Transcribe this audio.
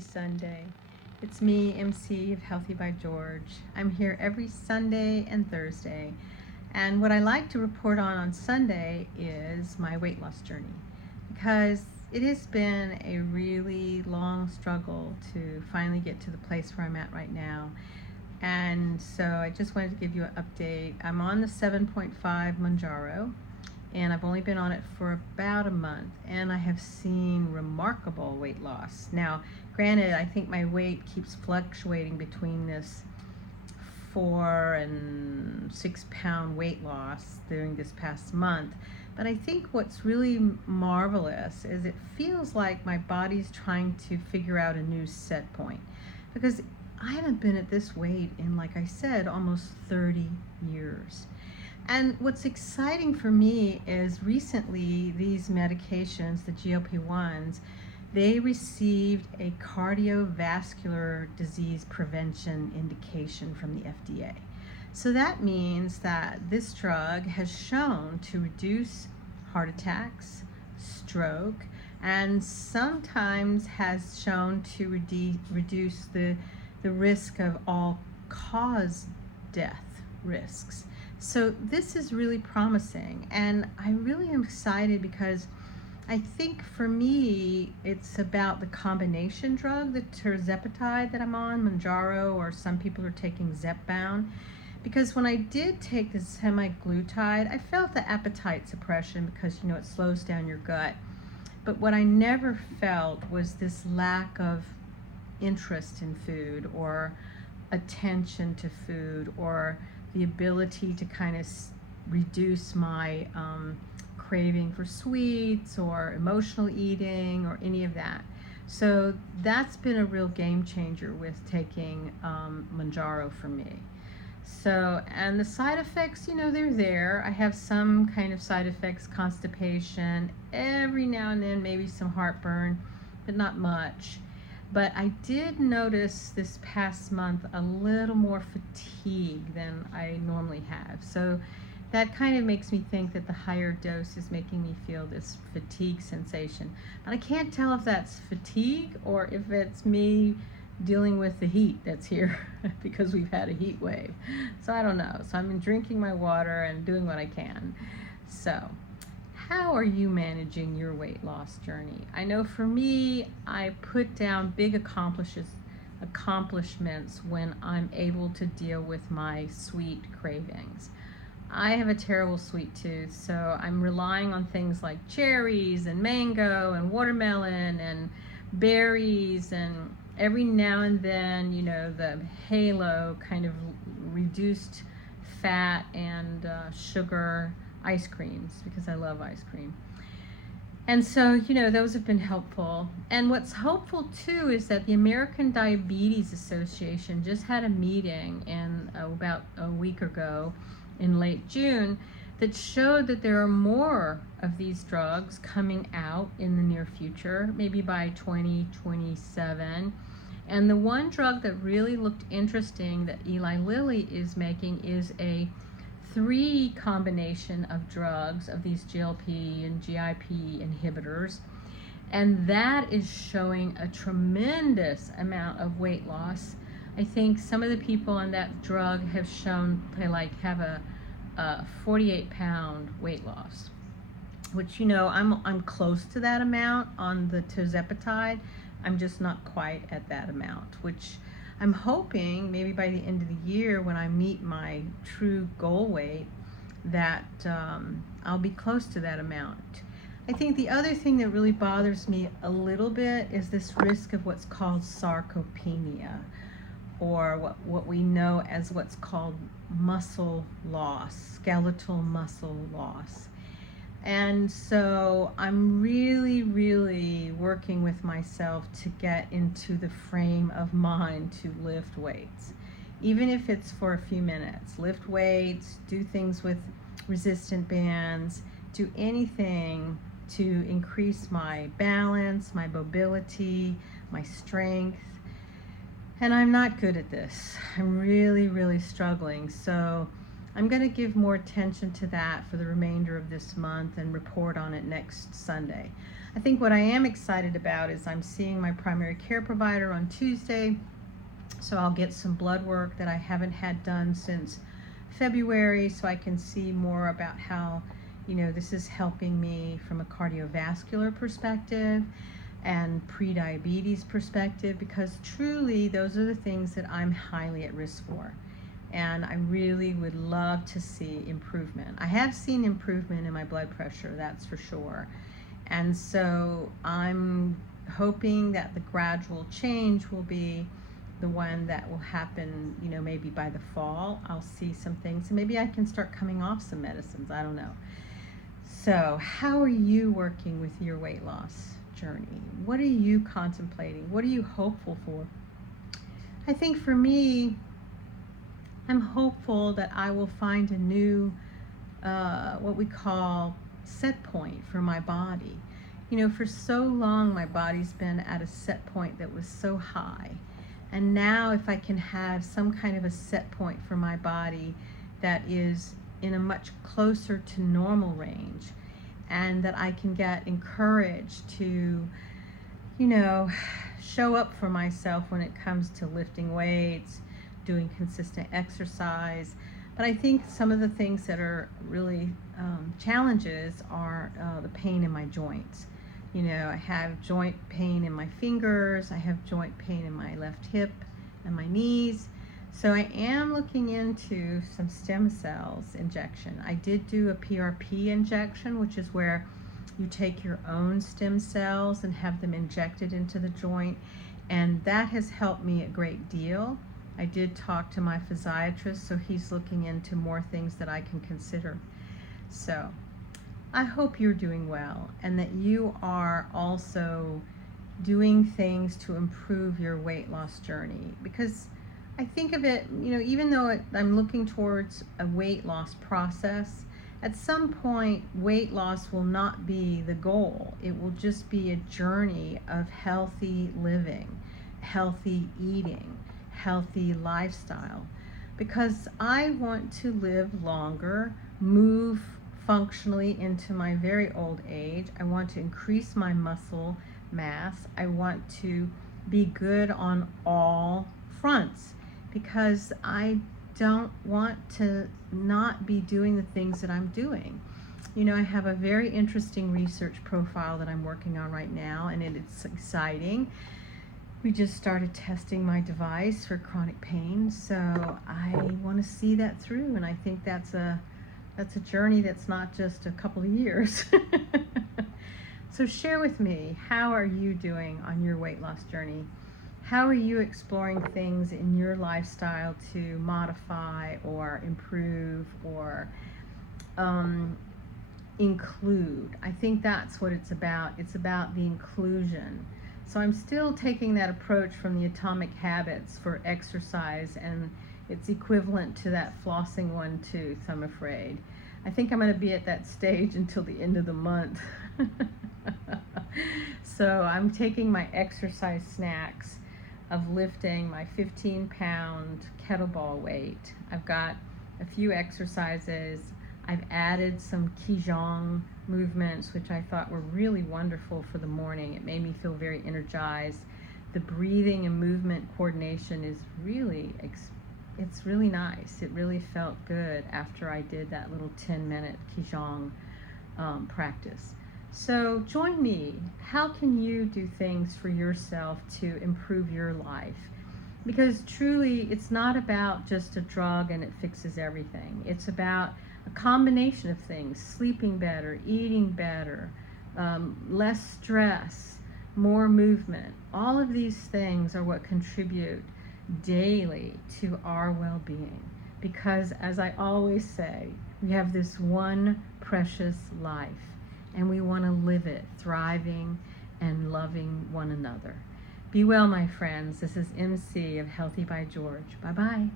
Sunday. It's me, MC of Healthy by George. I'm here every Sunday and Thursday. And what I like to report on Sunday is my weight loss journey because it has been a really long struggle to finally get to the place where I'm at right now. And so I just wanted to give you an update. I'm on the 7.5 Mounjaro, and I've only been on it for about a month, and I have seen remarkable weight loss. Now, granted, I think my weight keeps fluctuating between this 4 and 6 pound weight loss during this past month. But I think what's really marvelous is it feels like my body's trying to figure out a new set point, because I haven't been at this weight in, like I said, almost 30 years. And what's exciting for me is recently these medications, the GLP-1s, they received a cardiovascular disease prevention indication from the FDA. So that means that this drug has shown to reduce heart attacks, stroke, and sometimes has shown to reduce the risk of all-cause death risks. So this is really promising, and I really am excited because I think for me it's about the combination drug, the tirzepatide that I'm on, Mounjaro, or some people are taking Zepbound. Because when I did take the semaglutide, I felt the appetite suppression because it slows down your gut. But what I never felt was this lack of interest in food or attention to food or the ability to kind of reduce my craving for sweets or emotional eating or any of that. So that's been a real game changer with taking Mounjaro for me. So, and the side effects, they're there. I have some kind of side effects, constipation, every now and then maybe some heartburn, but not much. But I did notice this past month a little more fatigue than I normally have. So that kind of makes me think that the higher dose is making me feel this fatigue sensation. But I can't tell if that's fatigue or if it's me dealing with the heat that's here because we've had a heat wave. So I don't know. So I'm drinking my water and doing what I can. So how are you managing your weight loss journey? I know for me, I put down big accomplishments when I'm able to deal with my sweet cravings. I have a terrible sweet tooth, so I'm relying on things like cherries and mango and watermelon and berries, and every now and then, the halo kind of reduced fat and sugar ice creams, because I love ice cream. And so, those have been helpful. And what's helpful too is that the American Diabetes Association just had a meeting about a week ago in late June that showed that there are more of these drugs coming out in the near future, maybe by 2027. And the one drug that really looked interesting that Eli Lilly is making is a 3 combination of drugs, of these GLP and GIP inhibitors, and that is showing a tremendous amount of weight loss. I think some of the people on that drug have shown they have a 48-pound weight loss, which I'm close to that amount on the tirzepatide. I'm just not quite at that amount, which I'm hoping maybe by the end of the year when I meet my true goal weight that I'll be close to that amount. I think the other thing that really bothers me a little bit is this risk of what's called sarcopenia, or what we know as what's called muscle loss, skeletal muscle loss. And so I'm really, really working with myself to get into the frame of mind to lift weights. Even if it's for a few minutes, lift weights, do things with resistant bands, do anything to increase my balance, my mobility, my strength. And I'm not good at this. I'm really, really struggling. So I'm going to give more attention to that for the remainder of this month and report on it next Sunday. I think what I am excited about is I'm seeing my primary care provider on Tuesday, so I'll get some blood work that I haven't had done since February, so I can see more about how, this is helping me from a cardiovascular perspective and pre-diabetes perspective, because truly those are the things that I'm highly at risk for. And I really would love to see improvement. I have seen improvement in my blood pressure, that's for sure. And so I'm hoping that the gradual change will be the one that will happen, maybe by the fall. I'll see some things, and maybe I can start coming off some medicines. I don't know. So how are you working with your weight loss journey? What are you contemplating? What are you hopeful for? I think for me, I'm hopeful that I will find a new, what we call set point for my body. For so long, my body's been at a set point that was so high. And now if I can have some kind of a set point for my body that is in a much closer to normal range, and that I can get encouraged to, show up for myself when it comes to lifting weights, doing consistent exercise. But I think some of the things that are really challenges are the pain in my joints. I have joint pain in my fingers, I have joint pain in my left hip and my knees. So I am looking into some stem cells injection. I did do a PRP injection, which is where you take your own stem cells and have them injected into the joint, and that has helped me a great deal. I did talk to my physiatrist, so he's looking into more things that I can consider. So I hope you're doing well, and that you are also doing things to improve your weight loss journey, because I think of it, even though I'm looking towards a weight loss process, at some point weight loss will not be the goal. It will just be a journey of healthy living, healthy eating, healthy lifestyle, because I want to live longer, move functionally into my very old age. I want to increase my muscle mass. I want to be good on all fronts, because I don't want to not be doing the things that I'm doing. I have a very interesting research profile that I'm working on right now, and it's exciting. We just started testing my device for chronic pain, so I want to see that through, and I think that's a journey that's not just a couple of years. So share with me, how are you doing on your weight loss journey? How are you exploring things in your lifestyle to modify or improve or include? I think that's what it's about. It's about the inclusion. So I'm still taking that approach from the Atomic Habits for exercise, and it's equivalent to that flossing one tooth, I'm afraid. I think I'm going to be at that stage until the end of the month. So I'm taking my exercise snacks of lifting my 15-pound kettlebell weight. I've got a few exercises. I've added some Qigong movements, which I thought were really wonderful for the morning. It made me feel very energized. The breathing and movement coordination is it's really nice. It really felt good after I did that little 10-minute Qigong practice. So join me. How can you do things for yourself to improve your life? Because truly, it's not about just a drug and it fixes everything. It's about a combination of things: sleeping better, eating better, less stress, more movement. All of these things are what contribute daily to our well-being. Because as I always say, we have this one precious life, and we want to live it thriving and loving one another. Be well, my friends. This is MC of Healthy by George. Bye-bye.